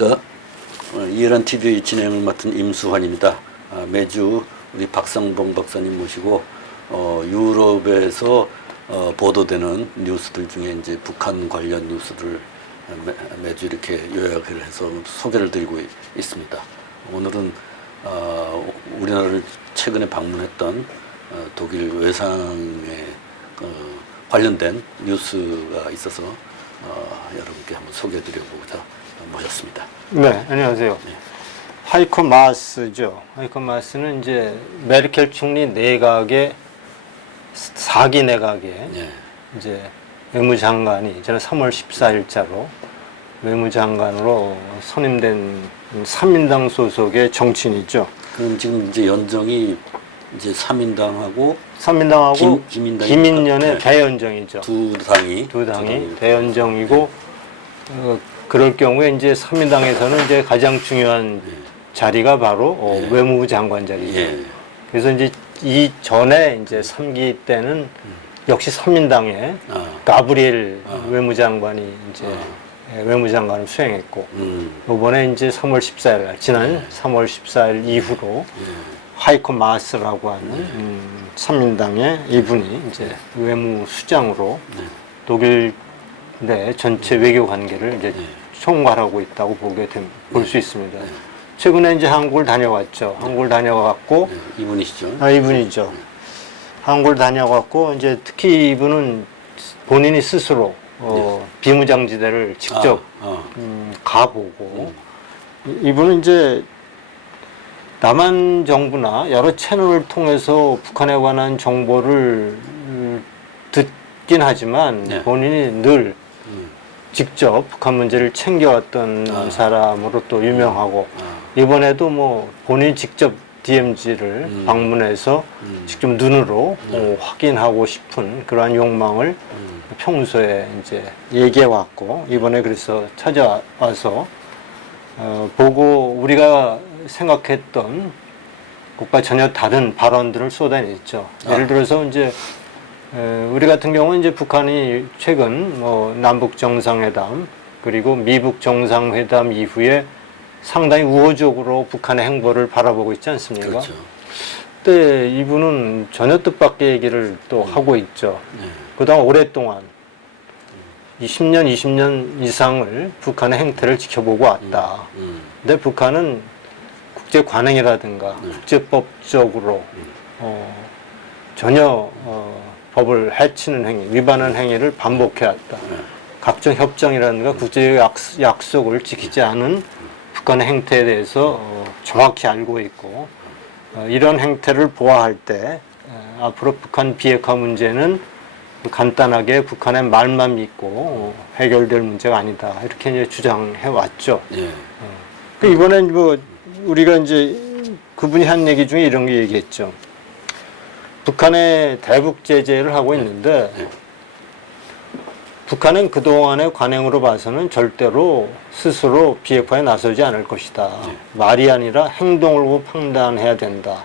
안녕하십니까. 이해란 TV 진행을 맡은 임수환입니다. 매주 우리 박상봉 박사님 모시고 유럽에서 보도되는 뉴스들 중에 이제 북한 관련 뉴스를 매주 이렇게 요약을 해서 소개를 드리고 있습니다. 오늘은 우리나라를 최근에 방문했던 독일 외상에 관련된 뉴스가 있어서 여러분께 한번 소개해드려보고자 모셨습니다. 네, 안녕하세요. 네. 하이코 마스죠. 하이코 마스는 이제 메르켈 총리 내각의 4기 내각의 네. 이제 외무장관이 저는 3월 14일자로 외무장관으로 선임된 3인당 소속의 정치인이죠. 그럼 지금 이제 연정이 이제 3인당하고 3인당하고 김인년의 네. 대연정이죠. 두 당이 대연정이고 그럴 경우에 이제 3인당에서는 이제 가장 중요한 네. 자리가 바로 네. 외무부 장관 자리죠. 예. 그래서 이제 이 전에 이제 3기 때는 역시 3인당의 가브리엘 외무장관이 이제 외무장관을 수행했고 이번에 이제 3월 14일 날 지난 3월 14일 이후로 하이코 마스라고 하는 3인당의 이분이 이제 외무수장으로 독일 내 전체 외교 관계를 이제 총괄하고 있다고 볼 수 있습니다. 최근에 이제 한국을 다녀왔죠. 한국을 다녀왔고 이분이시죠? 이분이죠. 한국을 다녀왔고 이제 특히 이분은 본인이 스스로 비무장지대를 직접 가보고 이분은 이제 남한 정부나 여러 채널을 통해서 북한에 관한 정보를 듣긴 하지만 본인이 늘 직접 북한 문제를 챙겨왔던 사람으로 또 유명하고 이번에도 뭐 본인 직접 DMZ를 방문해서 직접 눈으로 확인하고 싶은 그러한 욕망을 평소에 이제 얘기해 왔고 이번에 그래서 찾아와서 보고 우리가 생각했던 것과 전혀 다른 발언들을 쏟아냈죠. 예를 들어서 이제 우리 같은 경우는 이제 북한이 최근 뭐 남북 정상회담 그리고 미북 정상회담 이후에 상당히 우호적으로 북한의 행보를 바라보고 있지 않습니까? 그렇죠. 그때 이분은 전혀 뜻밖의 얘기를 또 하고 있죠. 그동안 오랫동안 10년, 20년 이상을 북한의 행태를 지켜보고 왔다. 근데 북한은 국제 관행이라든가 국제법적으로 전혀 법을 해치는 행위, 위반하는 행위를 반복해왔다. 각종 협정이라든가 국제적 약속을 지키지 않은 북한의 행태에 대해서 정확히 알고 있고 이런 행태를 보아할 때 앞으로 북한 비핵화 문제는 간단하게 북한의 말만 믿고 해결될 문제가 아니다. 이렇게 이제 주장해 왔죠. 이번엔 뭐 우리가 이제 그분이 한 얘기 중에 이런 게 얘기했죠. 북한의 대북 제재를 하고 있는데 북한은 그동안의 관행으로 봐서는 절대로 스스로 비핵화에 나서지 않을 것이다. 말이 아니라 행동으로 판단해야 된다.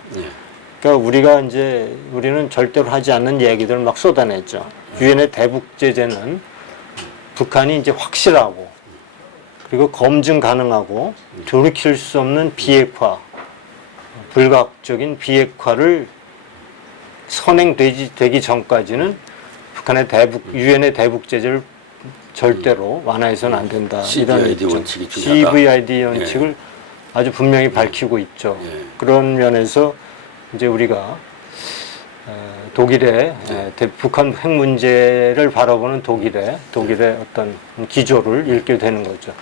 그러니까 우리는 절대로 하지 않는 얘기들을 막 쏟아냈죠. 유엔의 대북 제재는 북한이 이제 확실하고 그리고 검증 가능하고 돌이킬 수 없는 비핵화, 불가역적인 비핵화를 선행되기 전까지는 북한의 유엔의 대북 제재를 절대로 완화해서는 안 된다. CVID 원칙이 중요하다. CVID 원칙을 아주 분명히 밝히고 있죠. 그런 면에서 이제 우리가 독일의 북한 핵 문제를 바라보는 독일의 어떤 기조를 읽게 되는 거죠.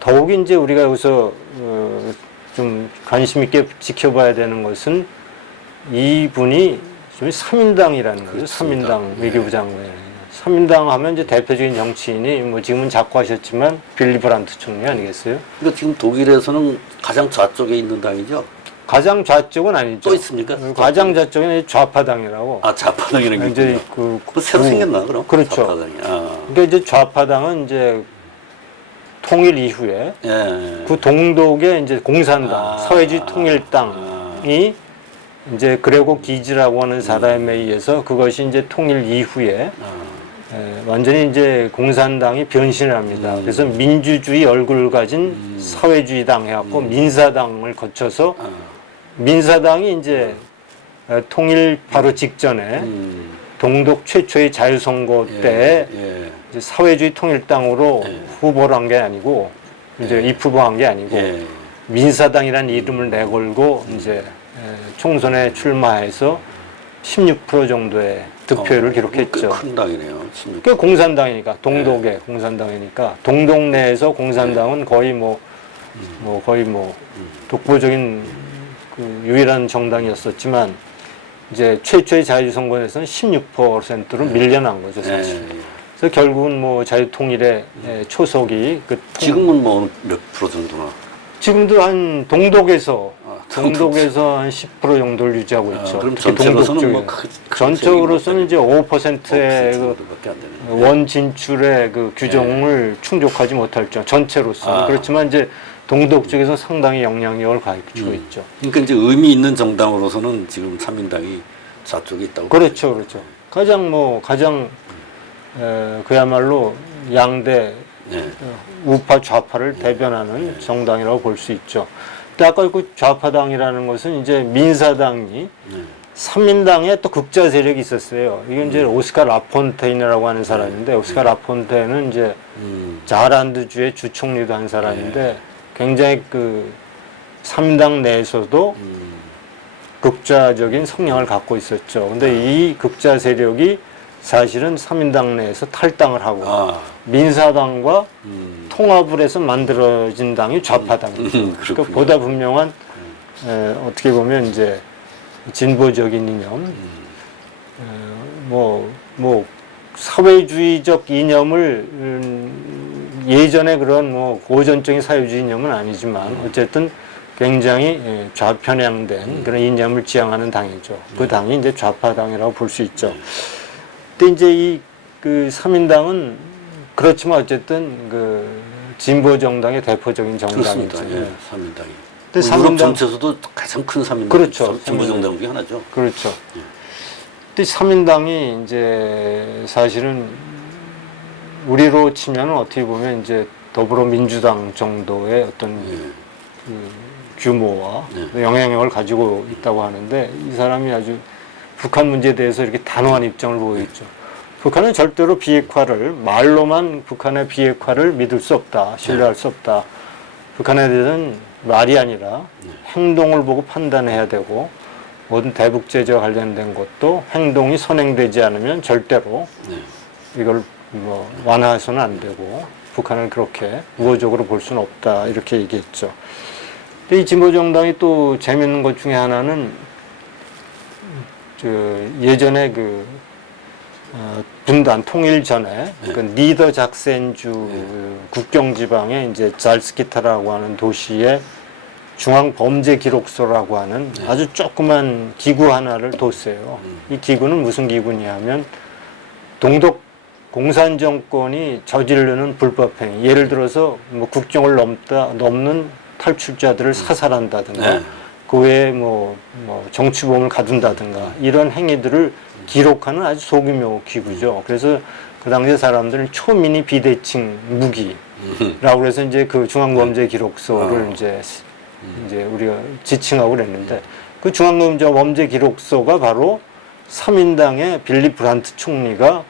더욱 이제 우리가 여기서 좀 관심 있게 지켜봐야 되는 것은 이분이 3인당이라는 거죠. 3인당 외교부 장관이에요. 3인당 하면 이제 대표적인 정치인이 뭐 지금은 자꾸하셨지만 빌리 브란트 총리 아니겠어요? 그러니까 지금 독일에서는 가장 좌쪽에 있는 당이죠? 가장 좌쪽은 아니죠. 또 있습니까? 가장 좌쪽은 좌파당이라고. 좌파당이라는 게 이제 새로 생겼나 그럼? 그렇죠. 좌파당이. 그러니까 이제 좌파당은 이제 통일 이후에 그 동독의 이제 공산당, 서해주 통일당이 이제 그레고 기지라고 하는 사람에 의해서 그것이 이제 통일 이후에 완전히 이제 공산당이 변신을 합니다. 그래서 민주주의 얼굴을 가진 사회주의 당 해갖고 민사당을 거쳐서 민사당이 이제 통일 바로 직전에 동독 최초의 자유선거 때 예. 이제 사회주의 통일당으로 후보를 한 게 아니고 이제 입후보한 게 아니고 민사당이라는 이름을 내걸고 이제 총선에 출마해서 16% 정도의 득표율을 기록했죠. 큰 당이네요. 16%. 그 공산당이니까 동독의 공산당이니까 동독 내에서 공산당은 거의 거의 독보적인 그 유일한 정당이었었지만 이제 최초의 자유선거에서는 16%로 밀려난 거죠, 사실. 그래서 결국은 자유통일의 초석이 지금은 몇 프로 정도나? 지금도 한 동독에서 동독에서 한 10% 정도를 유지하고 있죠. 그럼 특히 전체로서는 전적으로서는 이제 5%의 정도밖에 안 되네. 원 진출의 그 규정을 충족하지 못할 정 전체로서. 그렇지만 이제 동독 쪽에서 상당히 영향력을 가지고 있죠. 그러니까 이제 의미 있는 정당으로서는 지금 삼인당이 좌쪽에 있다고. 그렇죠, 그렇죠. 가장 그야말로 양대 우파 좌파를 대변하는 정당이라고 볼 수 있죠. 근데 아까 그 좌파당이라는 것은 이제 민사당이 삼민당에 또 극자 세력이 있었어요. 이게 이제 오스카 라폰테인이라고 하는 사람인데 오스카 라폰테인은 이제 자란드주의 주총리도 한 사람인데 굉장히 그 삼민당 내에서도 극좌적인 성향을 갖고 있었죠. 근데 이 극좌 세력이 사실은 삼인당 내에서 탈당을 하고 민사당과 통합을 해서 만들어진 당이 좌파당이죠. 그러니까 보다 분명한 어떻게 보면 이제 진보적인 이념, 사회주의적 이념을 예전에 그런 고전적인 사회주의 이념은 아니지만 어쨌든 굉장히 좌편향된 그런 이념을 지향하는 당이죠. 그 당이 이제 좌파당이라고 볼 수 있죠. 근데 이제 그 삼인당은 그렇지만 어쨌든 그 진보 정당의 대표적인 정당이죠. 삼인당이. 근데 유럽 전체에서도 가장 큰 삼인당. 그렇죠. 진보 정당 중에 하나죠. 그렇죠. 근데 삼인당이 이제 사실은 우리로 치면 어떻게 보면 이제 더불어민주당 정도의 어떤 그 규모와 영향력을 가지고 있다고 하는데 이 사람이 아주 북한 문제에 대해서 이렇게 단호한 입장을 보여있죠. 북한은 절대로 비핵화를 말로만 북한의 비핵화를 믿을 수 없다. 신뢰할 수 없다. 북한에 대해서는 말이 아니라 행동을 보고 판단해야 되고 모든 대북 제재와 관련된 것도 행동이 선행되지 않으면 절대로 이걸 완화해서는 안 되고 북한을 그렇게 우호적으로 볼 수는 없다. 이렇게 얘기했죠. 근데 이 진보정당이 또 재밌는 것 중에 하나는 예전에 분단 통일 전에 그 니더 작센주 국경지방에 이제 잘스키타라고 하는 도시에 중앙범죄기록소라고 하는 아주 조그만 기구 하나를 뒀어요. 이 기구는 무슨 기구냐면 동독 공산정권이 저지르는 불법행위, 예를 들어서 국경을 넘는 탈출자들을 사살한다든가 그 외에 정치범을 가둔다든가 이런 행위들을 기록하는 아주 소규모 기구죠. 그래서 그 당시 사람들은 초미니 비대칭 무기라고 해서 이제 그 중앙범죄 기록소를 이제 우리가 지칭하고 그랬는데 그 중앙범죄 기록소가 바로 삼인당의 빌리 브란트 총리가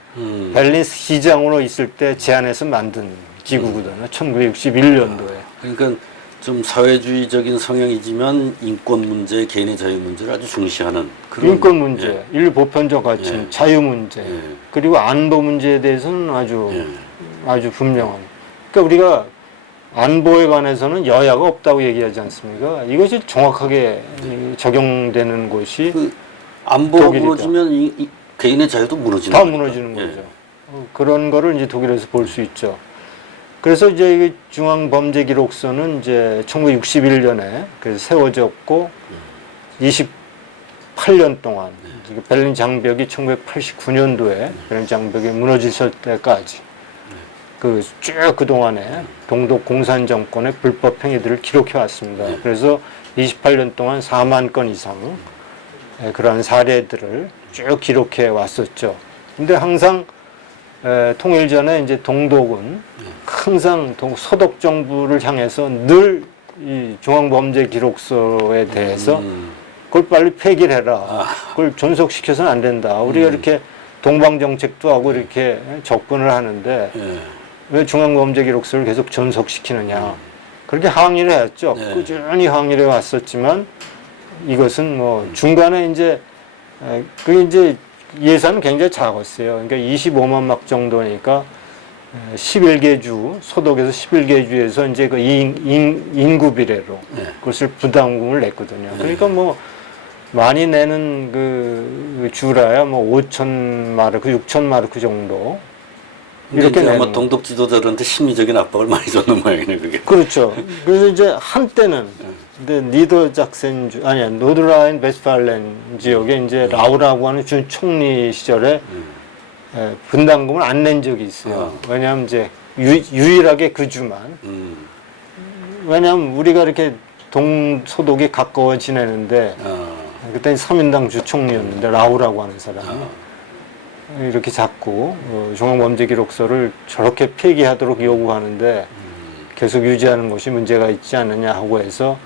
베를린 시장으로 있을 때 제안해서 만든 기구거든요. 1961년도에. 그러니까 좀 사회주의적인 성향이지만 인권 문제, 개인의 자유 문제를 아주 중시하는 그런 인권 문제, 인류 보편적 가치, 자유 문제, 그리고 안보 문제에 대해서는 아주 분명한. 그러니까 우리가 안보에 관해서는 여야가 없다고 얘기하지 않습니까? 이것이 정확하게 적용되는 곳이 안보가 독일이다. 무너지면 개인의 자유도 무너지는 다 무너지는 거죠. 그런 거를 이제 독일에서 볼 수 있죠. 그래서 이제 중앙범죄기록소는 이제 1961년에 세워졌고 28년 동안 베를린 장벽이 1989년도에 베를린 장벽이 무너졌을 때까지 쭉 그동안에 동독 공산 정권의 불법 행위들을 기록해 왔습니다. 그래서 28년 동안 4만 건 이상 그러한 사례들을 쭉 기록해 왔었죠. 근데 항상 통일 전에 이제 동독은 항상 서독 정부를 향해서 늘 이 중앙범죄기록서에 대해서 그걸 빨리 폐기를 해라. 그걸 존속시켜서는 안 된다. 우리가 이렇게 동방정책도 하고 이렇게 접근을 하는데 왜 중앙범죄기록서를 계속 존속시키느냐. 그렇게 항의를 했죠. 네. 꾸준히 항의를 해왔었지만 이것은 뭐 중간에 이제 그게 이제 예산은 굉장히 작았어요. 그러니까 25만 막 정도니까 11개 주, 소독에서 11개 주에서 이제 그 인구 비례로 그것을 부담금을 냈거든요. 그러니까 뭐 많이 내는 그 주라야 뭐 5천 마르크, 6천 마르크 정도 이렇게 내는 아마 동독 지도자들한테 심리적인 압박을 많이 줬는 모양이네 그게. 그렇죠. 그래서 이제 한때는 근데 니더작센주 아니야 노드라인 베스팔렌 지역에 이제 라우라고 하는 준 총리 시절에 분담금을 안 낸 적이 있어요. 왜냐하면 이제 유일하게 그 주만. 왜냐하면 우리가 이렇게 동소독이 가까워 지내는데 그때 3인당 주총리였는데 라우라고 하는 사람이 이렇게 자꾸 중앙범죄기록서를 저렇게 폐기하도록 요구하는데 계속 유지하는 것이 문제가 있지 않느냐 하고 해서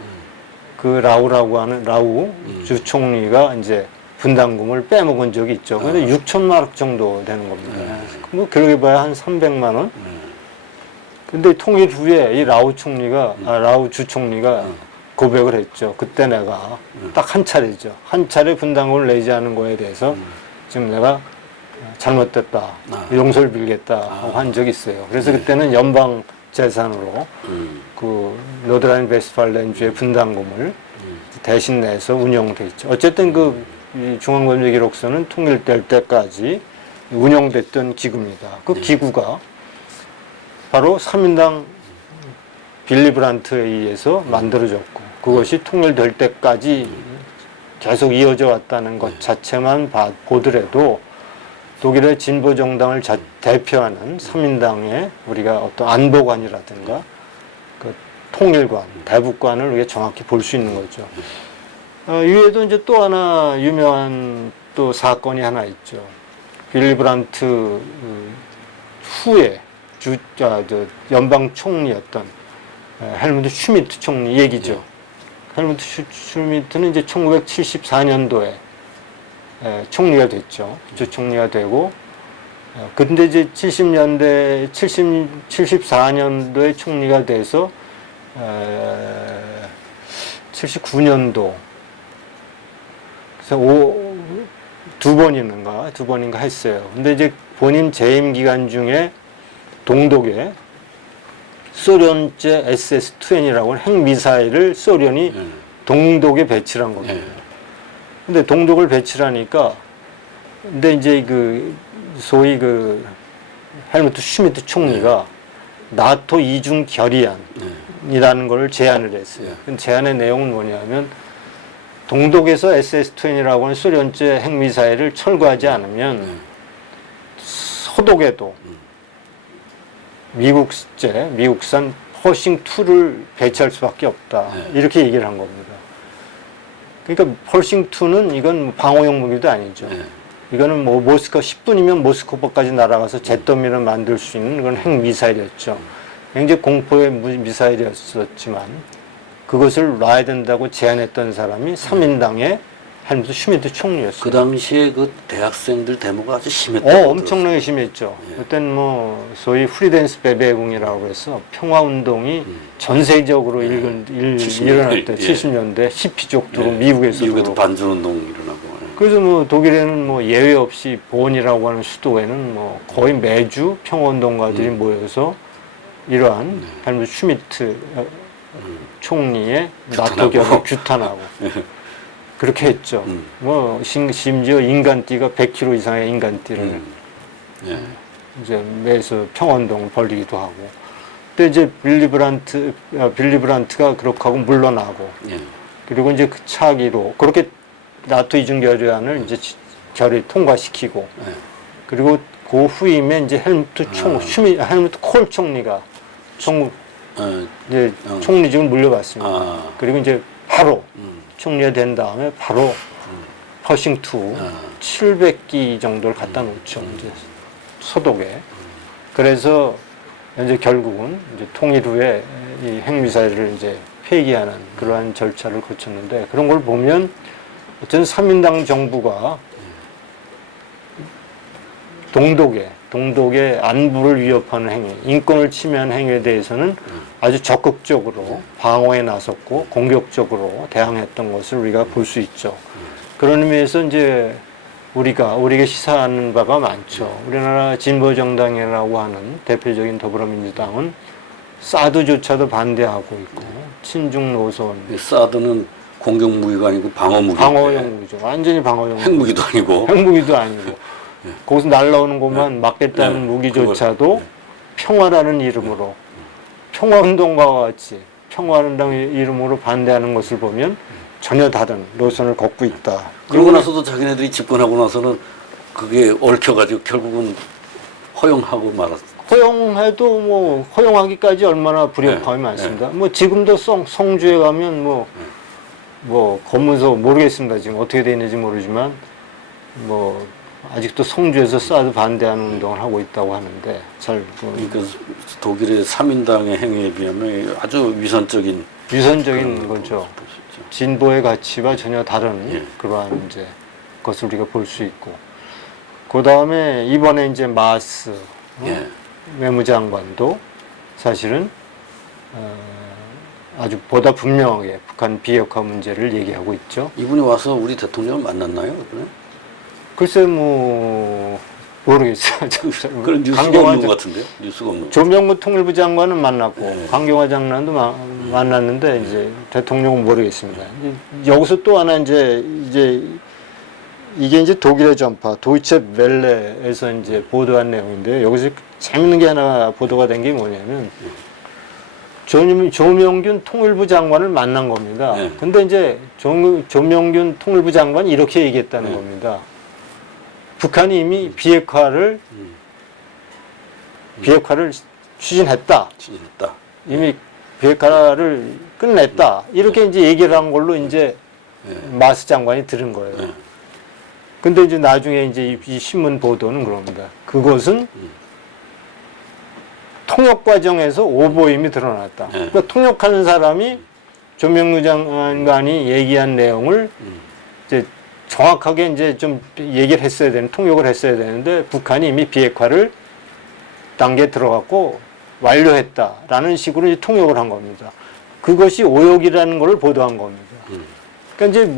그 라우라고 하는 라우 주총리가 이제 분담금을 빼먹은 적이 있죠. 근데 6천 마르크 정도 되는 겁니다. 뭐 그러게 봐야 한 300만 원. 근데 통일 후에 이 라우 총리가 라우 주총리가 고백을 했죠. 그때 내가 딱 한 차례죠. 한 차례 분담금을 내지 않은 거에 대해서 지금 내가 잘못됐다. 용서를 빌겠다 하고 한 적이 있어요. 그래서 그때는 연방 재산으로 그 노드라인 베스팔렌주의 분담금을 대신 내서 운영돼 있죠. 어쨌든 이 중앙범죄기록서는 통일될 때까지 운영됐던 기구입니다. 그 기구가 바로 3인당 빌리 브란트에 의해서 만들어졌고 그것이 통일될 때까지 계속 이어져 왔다는 것 자체만 보더라도 독일의 진보 정당을 대표하는 3인당의 우리가 어떤 안보관이라든가 그 통일관, 대북관을 우리가 정확히 볼 수 있는 거죠. 이외에도 이제 또 하나 유명한 또 사건이 하나 있죠. 빌리 브란트 후에 연방 총리였던 헬무트 슈미트 총리 얘기죠. 헬무트 슈미트는 이제 1974년도에 총리가 됐죠. 주총리가 되고 근데 이제 74년도에 총리가 돼서 79년도 그래서 두 번인가 했어요. 근데 이제 본인 재임 기간 중에 동독에 소련제 SS-20라고 하는 핵미사일을 소련이 동독에 배치를 한 겁니다. 근데 동독을 배치를 하니까 근데 이제 그 소위 그 헬무트 슈미트 총리가 나토 이중 결의안이라는 걸 제안을 했어요. 그 제안의 내용은 뭐냐면 동독에서 SS-20라고 하는 소련제 핵미사일을 철거하지 않으면 소독에도 미국산 퍼싱2를 배치할 수밖에 없다. 이렇게 얘기를 한 겁니다. 그러니까 퍼싱2는 이건 방어용 무기도 아니죠. 이거는 뭐 모스크바 10분이면 모스크바까지 날아가서 잿더미를 만들 수 있는 그런 핵미사일이었죠. 굉장히 공포의 미사일이었지만 그것을 놔야 된다고 제안했던 사람이 3인당의 헬무트 슈미트 총리였어요. 그 당시에 그 대학생들 데모가 아주 심했다고 엄청나게 심했죠. 그때는 뭐 소위 프리댄스 베베궁이라고 해서 평화운동이 전 세계적으로 일어날 때 70년대 히피족도 미국에도 반전운동 일어나고. 그래서 뭐 독일에는 뭐 예외 없이 본이라고 하는 수도에는 뭐 거의 매주 평화운동가들이 모여서 이러한 헬무트 슈미트 총리의 나토 격을 규탄하고 그렇게 했죠. 뭐 심지어 인간띠가 100km 이상의 인간띠를 이제 매서 평화운동을 벌리기도 하고. 근데 이제 빌리 브란트가 그렇게 하고 물러나고. 그리고 이제 그 차기로 그렇게 나토 이중 결의안을 이제 통과시키고. 그리고 그 후임에 이제 헬무트 콜 총리가 이제 총리직을 물려받습니다. 그리고 이제 바로 총리가 된 다음에 바로 퍼싱2 700기 정도를 갖다 놓죠. 이제 서독에. 그래서 이제 결국은 이제 통일 후에 이 핵미사일을 이제 폐기하는 그러한 절차를 거쳤는데, 그런 걸 보면 어쨌든 삼인당 정부가 동독의 안보를 위협하는 행위, 인권을 침해한 행위에 대해서는 아주 적극적으로 방어에 나섰고 공격적으로 대항했던 것을 우리가 볼 수 있죠. 그런 의미에서 이제 우리가 시사하는 바가 많죠. 우리나라 진보정당이라고 하는 대표적인 더불어민주당은 사드조차도 반대하고 있고, 친중 노선, 사드는 공격 무기가 아니고 방어 무기. 방어용 무기죠. 완전히 방어용 핵무기도 아니고. 핵무기도 아니고 거기서 날라오는 것만 막겠다는 무기조차도 평화라는 이름으로, 평화운동가와 같이 평화운동 이름으로 반대하는 것을 보면 전혀 다른 노선을 걷고 있다. 그러고 나서도 자기네들이 집권하고 나서는 그게 얽혀가지고 결국은 허용하고 말았어. 허용해도 뭐 허용하기까지 얼마나 불협화음이 많습니다. 뭐 지금도 성주에 가면 뭐 검문소 모르겠습니다. 지금 어떻게 돼 있는지 모르지만 뭐 아직도 성주에서 사드 반대하는 운동을 하고 있다고 하는데 그러니까 독일의 3인당의 행위에 비하면 아주 위선적인 거죠. 진보의 가치와 전혀 다른 그러한 이제 것을 우리가 볼 수 있고, 그 다음에 이번에 이제 마스 외무장관도 사실은 아주 보다 분명하게 북한 비핵화 문제를 얘기하고 있죠. 이분이 와서 우리 대통령을 만났나요? 이번에? 글쎄 뭐 모르겠어요. 그런 뉴스가 없는 것 같은데요? 뉴스가 없는. 조명구 통일부 장관은 만났고 강경화 장관도 만났는데 이제 대통령은 모르겠습니다. 여기서 또 하나 이제 이게 이제 독일의 전파 도이체 웰레에서 이제 보도한 내용인데요. 여기서 재밌는 게 하나 보도가 된 게 뭐냐면 조명균 통일부 장관을 만난 겁니다. 근데 이제 조명균 통일부 장관이 이렇게 얘기했다는 겁니다. 북한이 이미 비핵화를 추진했다. 이미 비핵화를 끝냈다. 이렇게 이제 얘기를 한 걸로 이제 마스 장관이 들은 거예요. 근데 이제 나중에 이제 이 신문 보도는 그럽니다. 그것은 통역 과정에서 오보임이 드러났다. 그러니까 통역하는 사람이 조명무 장관이 얘기한 내용을 이제 정확하게 이제 좀 얘기를 했어야 되는, 통역을 했어야 되는데 북한이 이미 비핵화를 단계에 들어갔고 완료했다라는 식으로 이제 통역을 한 겁니다. 그것이 오역이라는 것을 보도한 겁니다. 그러니까 이제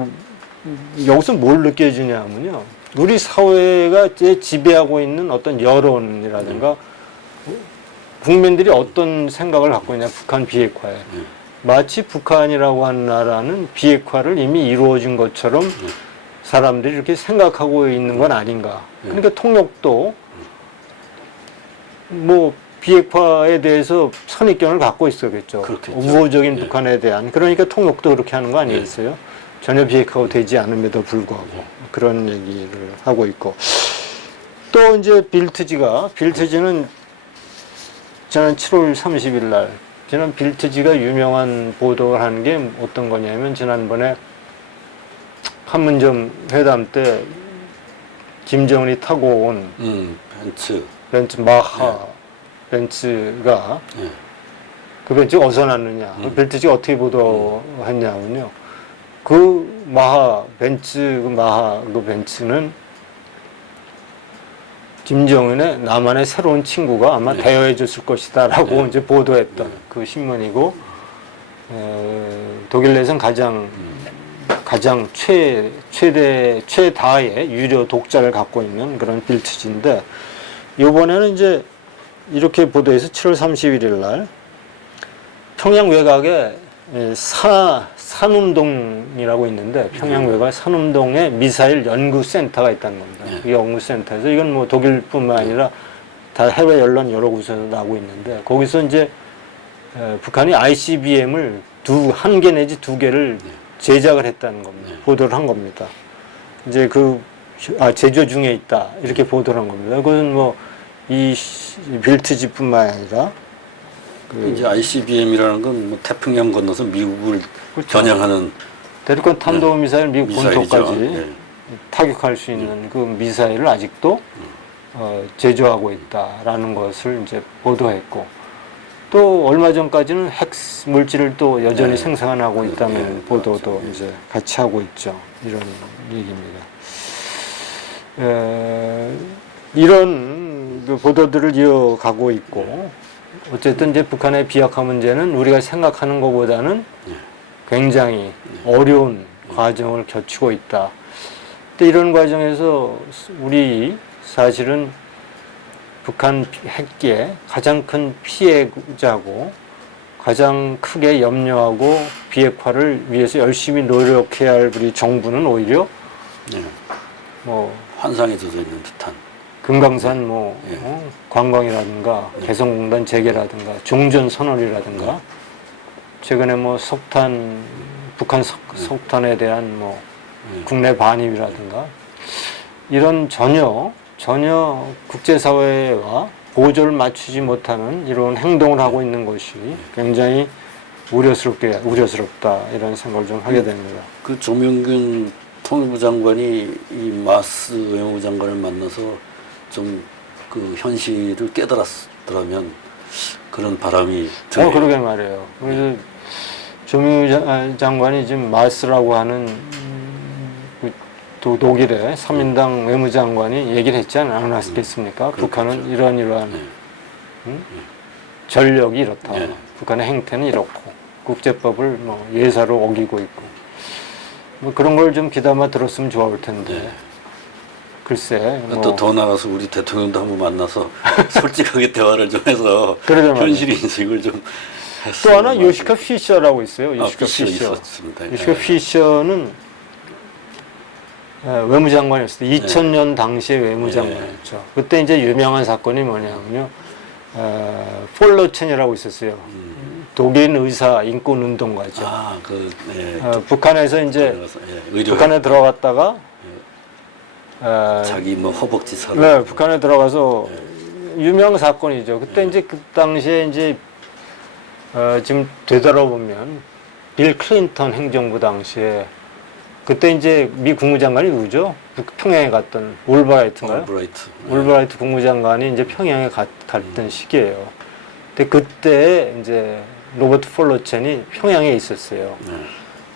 여기서 뭘 느껴지냐면요. 우리 사회가 이제 지배하고 있는 어떤 여론이라든가 국민들이 어떤 생각을 갖고 있냐, 북한 비핵화에. 마치 북한이라고 하는 나라는 비핵화를 이미 이루어진 것처럼 사람들이 이렇게 생각하고 있는 건 아닌가. 그러니까 통역도 뭐 비핵화에 대해서 선입견을 갖고 있었겠죠. 우호적인 북한에 대한. 그러니까 통역도 그렇게 하는 거 아니겠어요? 전혀 비핵화가 되지 않음에도 불구하고 그런 얘기를 하고 있고, 또 이제 빌트지는 지난 7월 30일 날 빌트지가 유명한 보도를 하는 게 어떤 거냐면, 지난번에 판문점 회담 때 김정은이 타고 온 벤츠 마하 벤츠가 그 벤츠가 어디서 났느냐, 그 빌트지가 어떻게 보도했냐면요, 그 벤츠는 김정은의 나만의 새로운 친구가 아마 대여해 줬을 것이다라고 이제 보도했던 그 신문이고, 독일 내에서는 가장 최다의 유료 독자를 갖고 있는 그런 빌트지인데, 이번에는 이제 이렇게 보도해서 7월 31일 날 평양 외곽에 산움동이라고 있는데, 평양 외곽 산움동에 미사일 연구센터가 있다는 겁니다. 그 연구센터에서, 이건 뭐 독일뿐만 아니라 다 해외 언론 여러 곳에서 나오고 있는데, 거기서 이제 북한이 ICBM을 한 개 내지 두 개를 제작을 했다는 겁니다. 보도를 한 겁니다. 이제 제조 중에 있다, 이렇게 보도를 한 겁니다. 그것은 뭐 이 빌트지뿐만 아니라 이제 ICBM이라는 건 뭐 태평양 건너서 미국을 겨냥하는 대륙간 탄도미사일 미국 본토까지 타격할 수 있는 그 미사일을 아직도 제조하고 있다라는 것을 이제 보도했고, 또 얼마 전까지는 핵 물질을 또 여전히 네. 생산하고 있다는 네, 보도도 맞죠. 이제 같이 하고 있죠. 이런 얘기입니다. 이런 그 보도들을 이어가고 있고, 어쨌든 이제 북한의 비핵화 문제는 우리가 생각하는 것보다는 굉장히 어려운 과정을 거치고 있다. 근데 이런 과정에서 우리 사실은 북한 핵기에 가장 큰 피해자고 가장 크게 염려하고 비핵화를 위해서 열심히 노력해야 할 우리 정부는 오히려 네. 뭐 환상에 젖어 있는 듯한. 금강산 뭐 예. 관광이라든가 개성공단 재개라든가 종전 선언이라든가 최근에 뭐 석탄 북한 석탄에 대한 뭐 국내 반입이라든가 이런 전혀 국제사회와 보조를 맞추지 못하는 이런 행동을 하고 있는 것이 굉장히 우려스럽다 이런 생각을 좀 하게 됩니다. 그 조명균 통일부 장관이 이 마스 외무부 장관을 만나서 좀 그 현실을 깨달았더라면 그런 바람이 들어요. 그러게 말이에요. 그래서 조명균 장관이 지금 마스라고 하는 또 독일의 3인당 외무장관이 얘기를 했지 않았겠습니까? 북한은 이러한 전력이 이렇다. 네. 북한의 행태는 이렇고 국제법을 뭐 예사로 어기고 있고 뭐 그런 걸 좀 귀담아 들었으면 좋을 텐데 네. 글쎄 뭐 또 더 나가서 우리 대통령도 한번 만나서 솔직하게 대화를 좀 해서 그러게 말이에요. 현실 인식을 좀 또 하나 요시카 피셔라고 있어요. 요시카 피셔 피셔. 있었습니다. 요시카 피셔는 외무장관이었을 때 2000년 당시에 외무장관이었죠. 그때 이제 유명한 사건이 뭐냐면요. 폴로첸이라고 있었어요. 독일 의사 인권운동가죠. 북한에서 이제 북한에 들어갔다가 자기 뭐 허벅지 사람. 네, 북한에 들어가서 유명 사건이죠. 그때 이제 그 당시에 이제 지금 되돌아보면 빌 클린턴 행정부 당시에 그때 이제 미 국무장관이 누구죠? 평양에 갔던 올브라이트인가요? 올브라이트 국무장관이 이제 평양에 갔던 시기예요. 근데 그때 이제 로버트 폴로첸이 평양에 있었어요.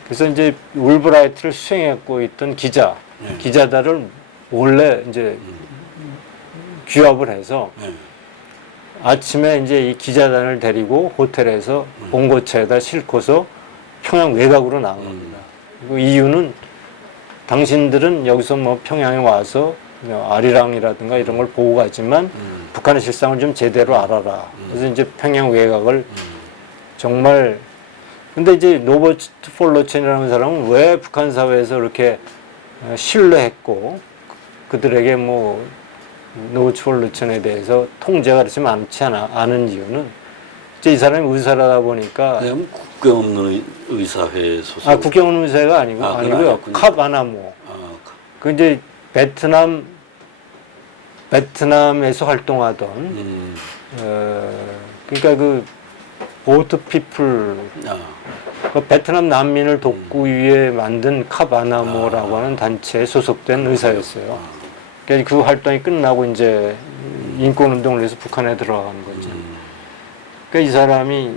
그래서 이제 올브라이트를 수행하고 있던 기자들을 몰래 이제 규합을 해서 아침에 이제 이 기자단을 데리고 호텔에서 봉고차에다 싣고서 평양 외곽으로 나온 겁니다. 그 이유는 당신들은 여기서 뭐 평양에 와서 아리랑이라든가 이런 걸 보고 가지만 북한의 실상을 좀 제대로 알아라. 그래서 이제 평양 외곽을 정말 근데 이제 로버트 폴로첸이라는 사람은 왜 북한 사회에서 이렇게 신뢰했고 그들에게 뭐 로버트 폴로첸에 대해서 통제가 그렇지 많지 않은 이유는 이제 이 사람이 의사라다 보니까 국경 없는 의사회 소속. 국경 없는 의사가 아니고요. 캅 아나모. 그 이제 베트남에서 활동하던 그러니까 그 보트 피플 그 베트남 난민을 돕기 위해 만든 캅 아나모라고 하는 단체에 소속된 의사였어요. 그러니까 그 활동이 끝나고 이제 인권 운동을 해서 북한에 들어간 거죠. 그러니까 이 사람이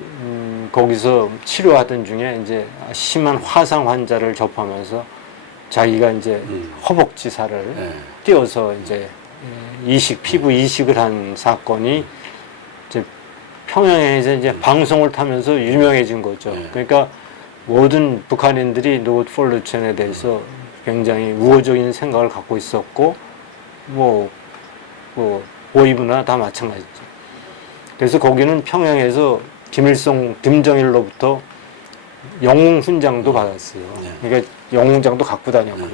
거기서 치료하던 중에 이제 심한 화상 환자를 접하면서 자기가 이제 허벅지살을 띄어서 이제 피부 이식을 한 사건이 이제 평양에서 이제 방송을 타면서 유명해진 거죠. 그러니까 모든 북한인들이 로버트 폴로첸에 대해서 굉장히 우호적인 생각을 갖고 있었고, 뭐 보이브나 다 마찬가지죠. 그래서 거기는 평양에서 김정일로부터 영웅 훈장도 받았어요. 그러니까 영웅장도 갖고 다녔거든요.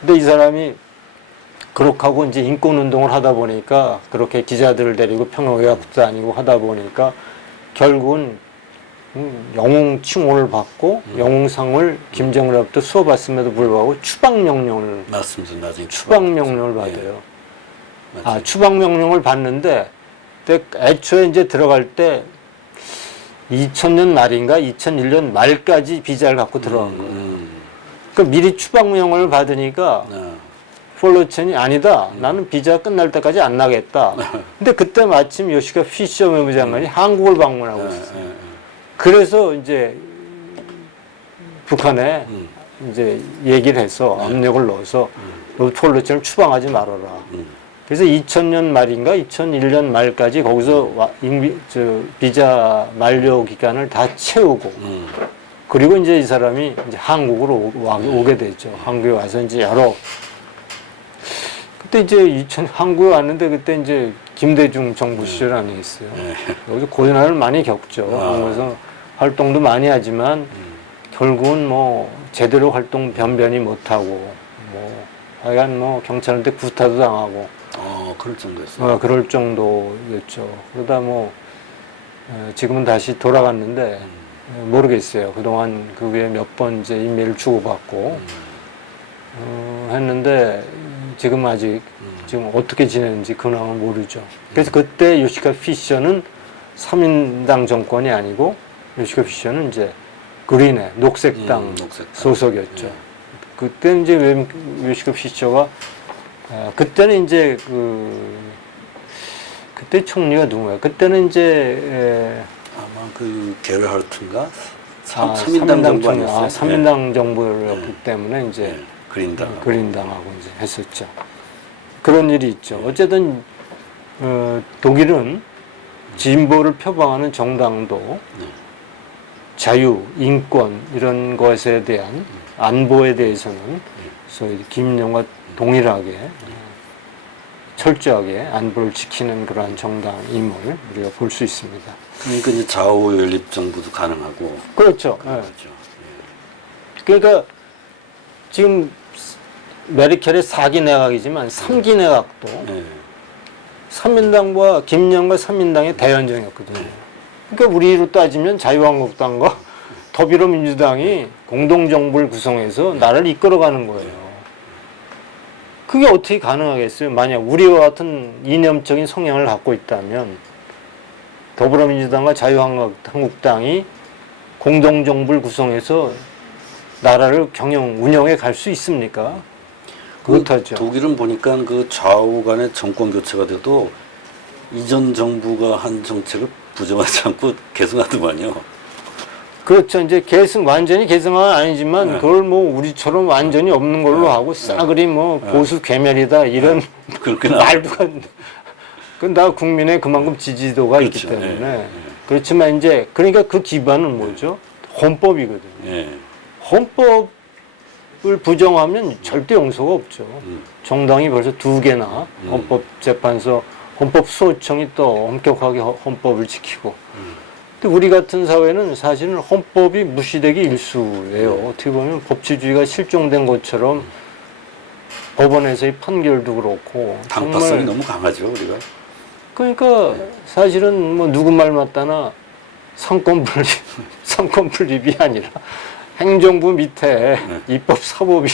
근데 이 사람이 그렇게 하고 이제 인권 운동을 하다 보니까 그렇게 기자들을 데리고 평양 외곽도 다니고 하다 보니까 결국은 영웅 칭호를 받고 영웅상을 김정일로부터 수호받음에도 불구하고 추방명령을 맞습니다. 나중에 추방명령을 받아요. 추방명령을 받는데 애초에 이제 들어갈 때 2000년 말인가 2001년 말까지 비자를 갖고 들어간 거예요. 그 미리 추방명령을 받으니까 폴로첸이 아니다. 나는 비자 끝날 때까지 안 나겠다. 근데 그때 마침 요시카 피셔 외무장관이 한국을 방문하고 있었어요. 그래서 이제 북한에 이제 얘기를 해서 압력을 넣어서 폴로첸을 추방하지 말아라. 그래서 2000년 말인가 2001년 말까지 거기서 비자 만료 기간을 다 채우고 그리고 이제 이 사람이 이제 한국으로 오게 되죠. 한국에 와서 이제 그때 이제 한국에 왔는데 그때 이제 김대중 정부 시절 아니겠어요. 여기서 고난을 많이 겪죠. 그래서 활동도 많이 하지만 결국은 뭐 제대로 활동 변변히 못하고 뭐 하여간 뭐 경찰한테 구타도 당하고 그럴 정도였어요. 그럴 정도였죠. 그러다 뭐 지금은 다시 돌아갔는데 모르겠어요. 그동안 그 위에 몇 번 이제 이메일 주고받고 했는데 지금 아직 지금 어떻게 지내는지 근황은 모르죠. 그래서 그때 요시카 피셔는 3인당 정권이 아니고 요시카 피셔는 이제 그린의 녹색당 소속이었죠. 그때 이제 요시카 피셔가 그때는 이제 그때 총리가 누구야? 그때는 이제 아마 그 게르하르트인가? 3인당 정부 아니었어요? 3인당 정부였기 때문에 이제 그린당하고 이제 했었죠. 그런 일이 있죠. 어쨌든 독일은 진보를 표방하는 정당도 자유, 인권 이런 것에 대한 안보에 대해서는 소위 김일성과 동일하게 철저하게 안보를 지키는 그러한 정당임을 우리가 볼 수 있습니다. 그러니까 이제 좌우 연립 정부도 가능하고. 그렇죠. 그렇죠. 그러니까 지금 메르켈의 4기 내각이지만 3기 내각도 3인당과 김영과 3인당의 대연정이었거든요. 그러니까 우리로 따지면 자유한국당과 더불어민주당이 공동정부를 구성해서 나라를 이끌어가는 거예요. 그게 어떻게 가능하겠어요? 만약 우리와 같은 이념적인 성향을 갖고 있다면 더불어민주당과 자유한국당이 공동정부를 구성해서 나라를 운영해 갈 수 있습니까? 못하죠. 독일은 보니까 그 좌우 간의 정권 교체가 돼도 이전 정부가 한 정책을 부정하지 않고 계승하더만요. 그렇죠. 이제 완전히 계승은 아니지만 그걸 뭐 우리처럼 완전히 없는 걸로 하고 싸그리 뭐 보수 괴멸이다 이런 말도 안 돼. 나 국민의 그만큼 지지도가 있기 때문에 그렇지만 이제 그러니까 그 기반은 뭐죠? 헌법이거든요. 헌법을 부정하면 절대 용서가 없죠. 정당이 벌써 2개나 헌법재판소, 헌법수호청이 또 엄격하게 헌법을 지키고. 근데 우리 같은 사회는 사실은 헌법이 무시되기 일쑤예요. 어떻게 보면 법치주의가 실종된 것처럼 법원에서의 판결도 그렇고. 당파성이 너무 강하죠, 우리가. 그러니까 사실은 뭐 누구 말 맞다나 상권 분립이 아니라 행정부 밑에 입법 사법이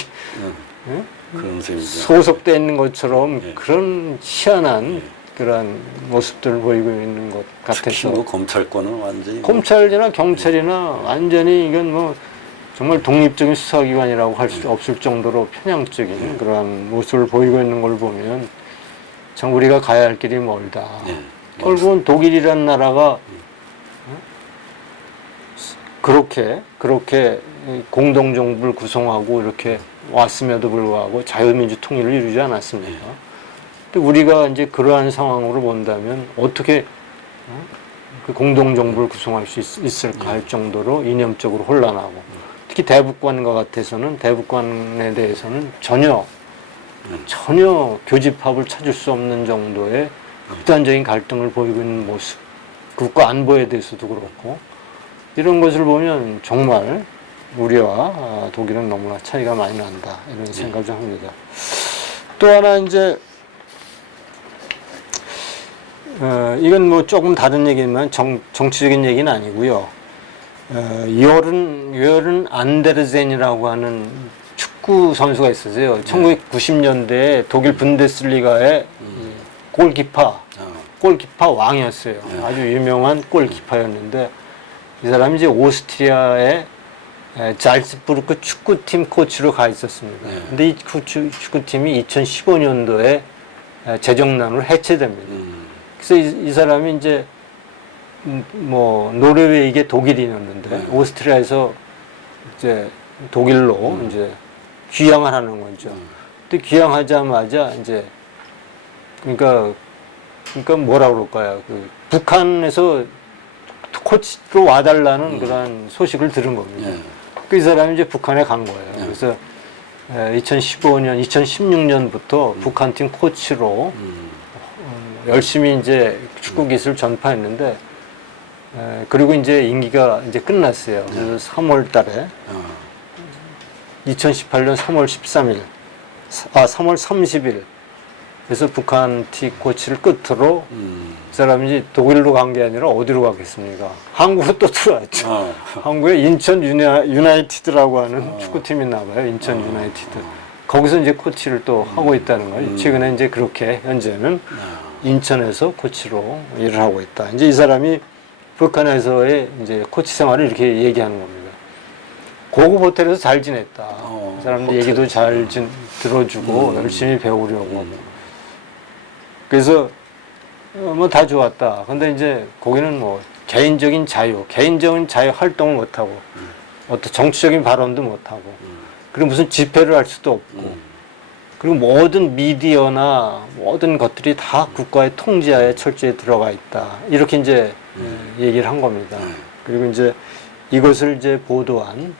그런 셈이죠. 소속되어 있는 것처럼 그런 희한한 그런 모습들을 보이고 있는 것 같아서. 특히 뭐 검찰권은 완전히 검찰이나 경찰이나 완전히 이건 뭐 정말 독립적인 수사기관이라고 할 수 없을 정도로 편향적인 그러한 모습을 보이고 있는 걸 보면 참 우리가 가야 할 길이 멀다. 결국은 독일이라는 나라가 그렇게 공동정부를 구성하고 이렇게 왔음에도 불구하고 자유민주 통일을 이루지 않았습니까? 근데 우리가 이제 그러한 상황으로 본다면 어떻게 그 공동정부를 구성할 수 있을까 할 정도로 이념적으로 혼란하고 특히 대북관과 같아서는 대북관에 대해서는 전혀 교집합을 찾을 수 없는 정도의 극단적인 갈등을 보이고 있는 모습, 국가 안보에 대해서도 그렇고 이런 것을 보면 정말 우리와 독일은 너무나 차이가 많이 난다 이런 생각을 좀 합니다. 또 하나 이제 이건 뭐 조금 다른 얘기지만 정치적인 얘기는 아니고요. 요른 안데르센이라고 하는 축구 선수가 있었어요. 1990년대에 독일 분데스리가의 골키퍼 왕이었어요. 아주 유명한 골키퍼였는데 이 사람이 이제 오스트리아의 잘츠부르크 축구팀 코치로 가 있었습니다. 네. 근데 이 축구팀이 2015년도에 재정난으로 해체됩니다. 그래서 이 사람이 이제 뭐 노르웨이 이게 독일인이었는데 네. 오스트리아에서 이제 독일로 이제 귀향을 하는 거죠. 근데 귀향하자마자 이제 그러니까 뭐라 그럴까요? 그 북한에서 코치로 와달라는 그런 소식을 들은 겁니다. 네. 그 사람이 이제 북한에 간 거예요. 그래서 2015년, 2016년부터 북한팀 코치로 열심히 이제 축구 기술을 전파했는데 그리고 이제 임기가 이제 끝났어요. 그래서 3월 달에 2018년 3월 13일, 3월 30일 그래서 북한 팀 코치를 끝으로 그 사람이 이제 독일로 간 게 아니라 어디로 가겠습니까? 한국으로 또 들어왔죠. 한국에 인천 유나이티드라고 하는 축구팀이 있나 봐요. 인천 유나이티드. 거기서 이제 코치를 또 하고 있다는 거예요. 최근에 이제 그렇게 현재는 인천에서 코치로 일을 하고 있다. 이제 이 사람이 북한에서의 이제 코치 생활을 이렇게 얘기하는 겁니다. 고급 호텔에서 잘 지냈다. 사람들 호텔. 얘기도 잘 들어주고 열심히 배우려고. 그래서 뭐 다 좋았다. 근데 이제 거기는 뭐 개인적인 자유 활동을 못 하고 어떤 정치적인 발언도 못 하고 그리고 무슨 집회를 할 수도 없고 그리고 모든 미디어나 모든 것들이 다 국가의 통제하에 철저히 들어가 있다. 이렇게 이제 얘기를 한 겁니다. 그리고 이제 이것을 이제 보도한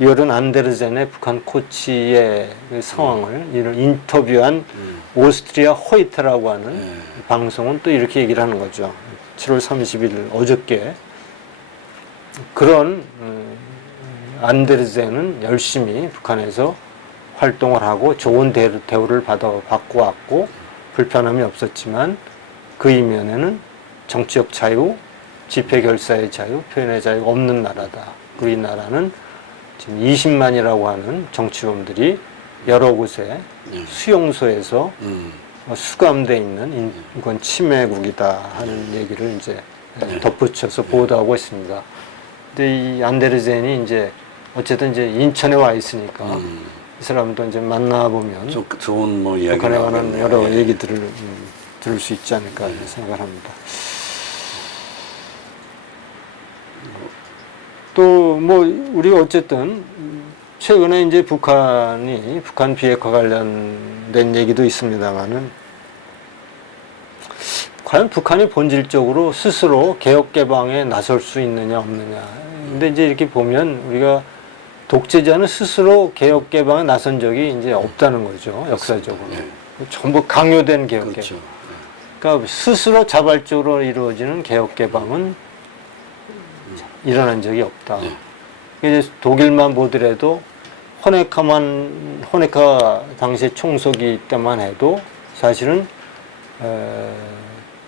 요런 안데르젠의 북한 코치의 그 상황을 이를 인터뷰한 오스트리아 호이트라고 하는 방송은 또 이렇게 얘기를 하는 거죠. 7월 30일 어저께 그런 안데르젠은 열심히 북한에서 활동을 하고 좋은 대우를 받고 왔고 불편함이 없었지만 그 이면에는 정치적 자유, 집회 결사의 자유, 표현의 자유가 없는 나라다. 그리고 이 나라는 지금 20만이라고 하는 정치범들이 여러 곳에 수용소에서 수감돼 있는 인권 침해국이다 하는 얘기를 이제 덧붙여서 보도하고 있습니다. 근데 이 안데르젠이 이제 어쨌든 이제 인천에 와 있으니까 이 사람도 이제 만나보면 좀 좋은 뭐 이야기가 북한에 관한 나오겠네요. 여러 예. 얘기들을 들을 수 있지 않을까 생각을 합니다. 또 뭐 우리가 어쨌든 최근에 이제 북한 비핵화 관련된 얘기도 있습니다만은 과연 북한이 본질적으로 스스로 개혁 개방에 나설 수 있느냐 없느냐. 근데 이제 이렇게 보면 우리가 독재자는 스스로 개혁 개방에 나선 적이 이제 없다는 거죠. 역사적으로. 예. 전부 강요된 개혁 개방. 그렇죠. 그러니까 스스로 자발적으로 이루어지는 개혁 개방은 일어난 적이 없다. 이제 독일만 보더라도 호네카 당시 총서기 때만 해도 사실은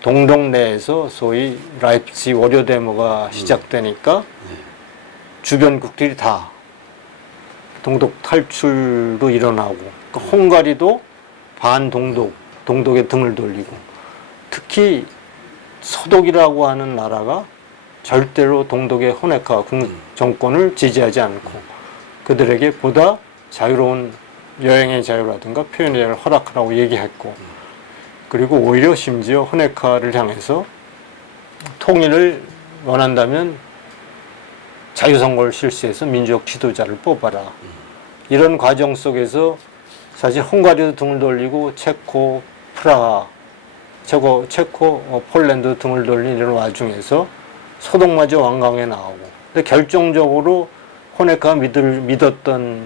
동독 내에서 소위 라이프치히 월요 데모가 시작되니까 주변국들이 다 동독 탈출도 일어나고 그러니까 홍가리도 반동독, 동독에 등을 돌리고 특히 서독이라고 하는 나라가 절대로 동독의 호네카 정권을 지지하지 않고 그들에게 보다 자유로운 여행의 자유라든가 표현의 자유를 허락하라고 얘기했고 그리고 오히려 심지어 호네카를 향해서 통일을 원한다면 자유선거를 실시해서 민주적 지도자를 뽑아라. 이런 과정 속에서 사실 헝가리도 등을 돌리고 체코, 프라하, 체코, 폴란드 등을 돌린 이런 와중에서 소독마저 완강에 나오고 근데 결정적으로 호네카가 믿었던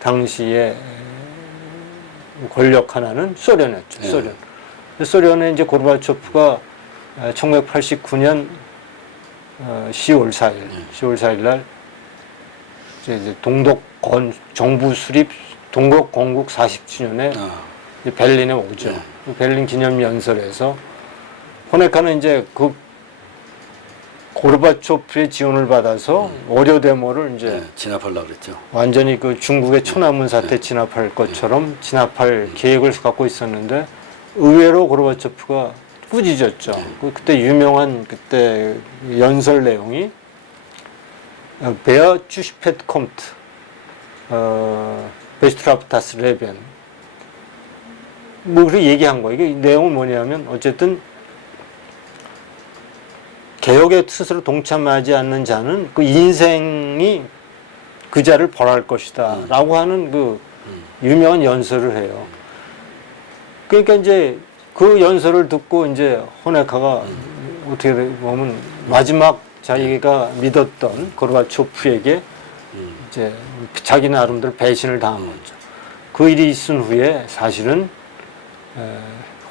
당시의 권력 하나는 소련이었죠. 소련. 소련의 이제 고르바초프가 1989년 10월 4일 날 이제 동독 정부 수립 동독 건국 40주년에 베를린에 오죠. 베를린 기념 연설에서 호네카는 이제 그 고르바초프의 지원을 받아서 월요 데모를 이제 진압하려고 그랬죠. 완전히 그 중국의 천안문 사태 진압할 것처럼 진압할 계획을 갖고 있었는데 의외로 고르바초프가 꾸짖었죠. 그때 유명한 그때 연설 내용이 Wer zu spät kommt, bestraft das Leben. 뭐 그렇게 얘기한 거예요. 이게 내용은 뭐냐면 어쨌든 개혁에 스스로 동참하지 않는 자는 그 인생이 그 자를 벌할 것이다 라고 하는 그 유명한 연설을 해요. 그러니까 이제 그 연설을 듣고 이제 호네카가 어떻게 보면 마지막 자기가 믿었던 고르바초프에게 이제 자기 나름대로 배신을 당한 거죠. 그 일이 있은 후에 사실은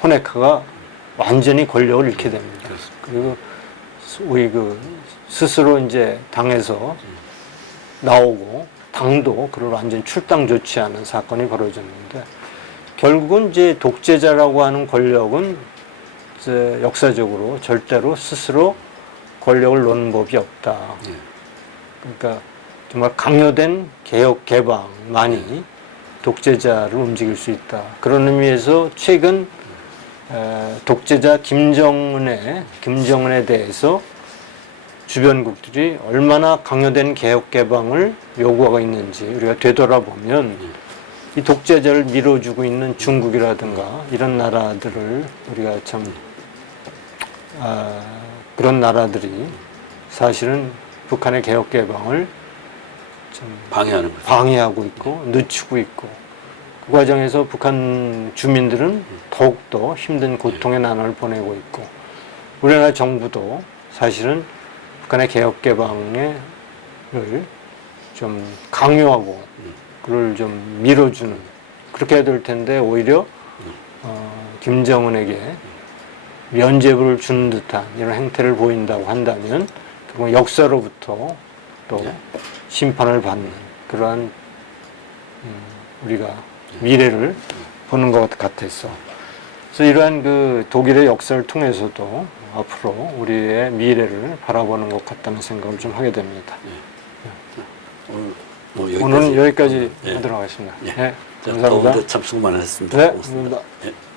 호네카가 완전히 권력을 잃게 됩니다. 그리고 우리 그 스스로 이제 당에서 나오고 당도 그를 완전 출당 조치하는 사건이 벌어졌는데 결국은 이제 독재자라고 하는 권력은 이제 역사적으로 절대로 스스로 권력을 놓는 법이 없다. 그러니까 정말 강요된 개혁 개방만이 독재자를 움직일 수 있다. 그런 의미에서 최근 독재자 김정은에 대해서 주변국들이 얼마나 강요된 개혁 개방을 요구하고 있는지 우리가 되돌아보면 이 독재자를 밀어주고 있는 중국이라든가 이런 나라들을 우리가 참 그런 나라들이 사실은 북한의 개혁 개방을 좀 방해하는 거죠. 방해하고 있고 늦추고 있고 그 과정에서 북한 주민들은 더욱더 힘든 고통의 나날을 보내고 있고 우리나라 정부도 사실은 북한의 개혁 개방을 좀 강요하고 그를 좀 밀어주는 그렇게 해야 될 텐데 오히려 김정은에게 면죄부를 주는 듯한 이런 행태를 보인다고 한다면 결국 역사로부터 또 심판을 받는 그러한 우리가 미래를 보는 것 같아서 그래서 이러한 그 독일의 역사를 통해서도 앞으로 우리의 미래를 바라보는 것 같다는 생각을 좀 하게 됩니다. 오늘 오늘은 여기까지 하도록 하겠습니다. 네, 감사합니다. 참 수고 많으셨습니다. 네, 고맙습니다. 감사합니다. 예.